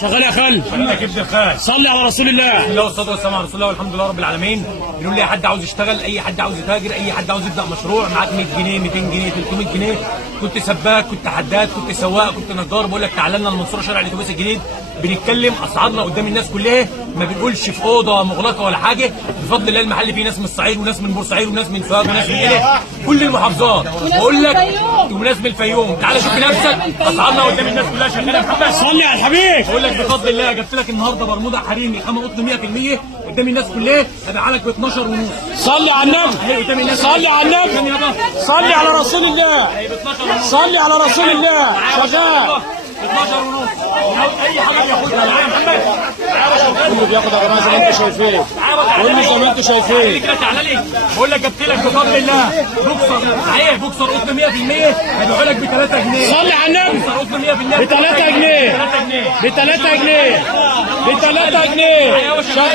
شغال يا خال. شغال كبده يا خال. صلي على رسول الله. بسم الله والصلاه والسلام على رسول الله والحمد لله رب العالمين. بنقول لي حد عاوز يشتغل، اي حد عاوز يتاجر، اي حد عاوز يبدا مشروع، معاك 100 جنيه 200 جنيه 300 جنيه، كنت سباك، كنت حداد، كنت سواق، كنت نجار، بقول لك تعالى لنا المنصوره شارع الاتوبيس الجديد. بنتكلم اسعارنا قدام الناس كلها، ما بنقولش في اوضه مغلقه ولا حاجه. بفضل الله المحل فيه ناس من الصعيد وناس من بورسعيد وناس من فاق وناس من ايه، كل المحافظات. بقول لك وناس من الفيوم، تعالى شوف بنفسك اسعارنا قدام الناس كلها. شغاله يا محمد. صلي على الحبيب. بقول لك بفضل الله جبت لك النهارده برمودا حريمي خامه قطن 100% قدام الناس كلها، هبيعها لك ب 12 ونص. صلي على النبي. صلي على النبي. صلي على رسول الله. صلي على رسول الله. شغال 12 ونص. اي حاجه بياخدها معايا يا محمد. كله بياخد يا جماعه زي ما انتم شايفين. كله زي ما انتم شايفين. تعالى لي. بقول لك جبت لك بفضل الله بوكسر صحيح، بوكسر قطن 100% هبيعه لك ب 3 جنيه. صلي على النبي. بوكسر قطن 100% ب 3 جنيه. ب 3 جنيه. ب 3 جنيه. شغال.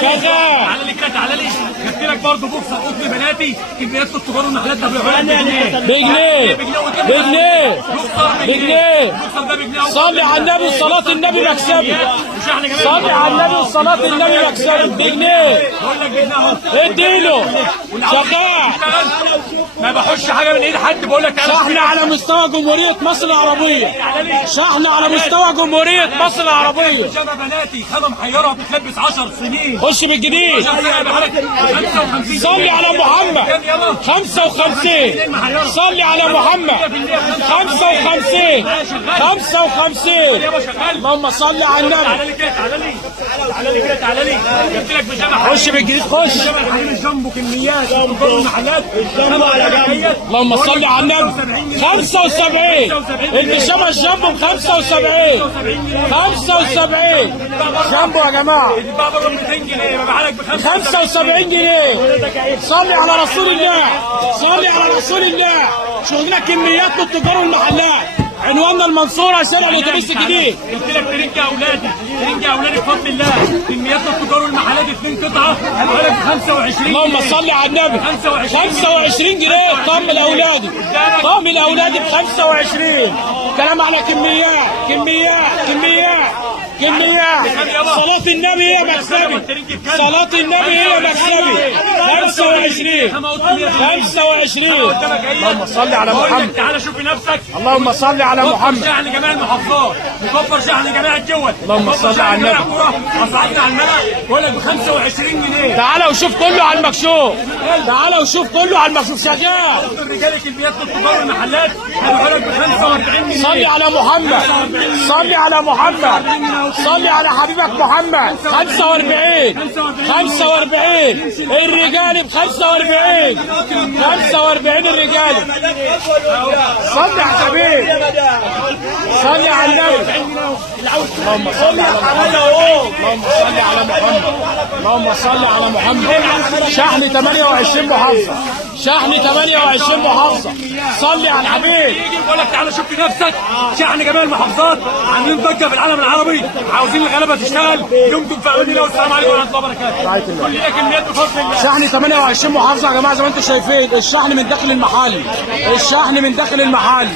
تعالى لي كده تعالى لي. جبت لك برضه بوكسر قطن بناتي، كميات التجار والمحلات ده هبيعه لك بجنيه. بجنيه. بجنيه. البوكسر ده بجنيه. صلي على النبي وصلاة النبي مكسبي. صلي على النبي وصلاة النبي مكسبي بجنيه. بقول لك بجنيه اهو. اديله. شغال. ما بحوش حاجه من ايد حد. بقول لك شحن على مستوى جمهورية مصر العربية. شحن على مستوى جمهورية مصر العربية. شباب بناتي خامه محيره بتلبس 10 سنين. خش بالجديد. صلي على محمد. 55. صلي على محمد. 55. 55. اللهم صل على النبي. تعالى لي كده تعالى لي. تعالى لي كده تعالى لي. جبت لك بيجامه. خش بالجديد. خش. الجامبو كميات كبار المحلات. الجامبو على جنب. اللهم صل على النبي. 75. البيجامه الجامبو ب 75. 75 جامبو يا جماعه. البابا ب 200 جنيه ببيعها لك ب 75 جنيه. صلي على رسول الله. صلي على رسول الله. شغلنا كميات للتجار والمحلات. عنواننا المنصوره شارع الاتوبيس الجديد. قلت لك ترنجة اولادي، ترنجة اولادي بفضل الله. كميات التجار والمحلات 2 قطعه هبيعها لك ب 25. اللهم صل على النبي. 25 جنيه طقم الاولادي. طقم الاولادي ب 25. كلام على كميات كميات كميات كميات. صلاة النبي هي مكسبي. صلاة النبي هي مكسبي. 25. 25. اللهم صل على محمد. تعالى شوف بنفسك. اللهم صل على محمد. شحن جميع المحافظات، مكبر شحن جميع الدول. اللهم صل على النبي. اسعارنا على الملأ بقول لك ب 25 جنيه. تعالى وشوف كله على المكشوف. تعالى وشوف كله على المكشوف. شغال. الرجال كميات التجار والمحلات هبيعها لك ب 45 جنيه. صلي على محمد. صلي على محمد. صلي على حبيبك محمد. 45. 45 الرجال ب 45. 45 الرجال. صلي على الحبيب. صلي على النبي. اللهم صل على محمد. اللهم صل على محمد. اللهم صل على محمد. شحن 28 محافظة. شحن 28 محافظة. صلي على الحبيب. بقول لك تعالى شوف بنفسك. شحن جميع المحافظات عاملين ضجه في العالم العربي، عاوزين الغلابه تشتغل. يمكن في امان الله والسلام عليكم ورحمه الله وبركاته. كلنا كميات بفضل الله. شحن 28 محافظة يا جماعة زي ما انتم شايفين. الشحن من داخل المحل. الشحن من داخل المحل.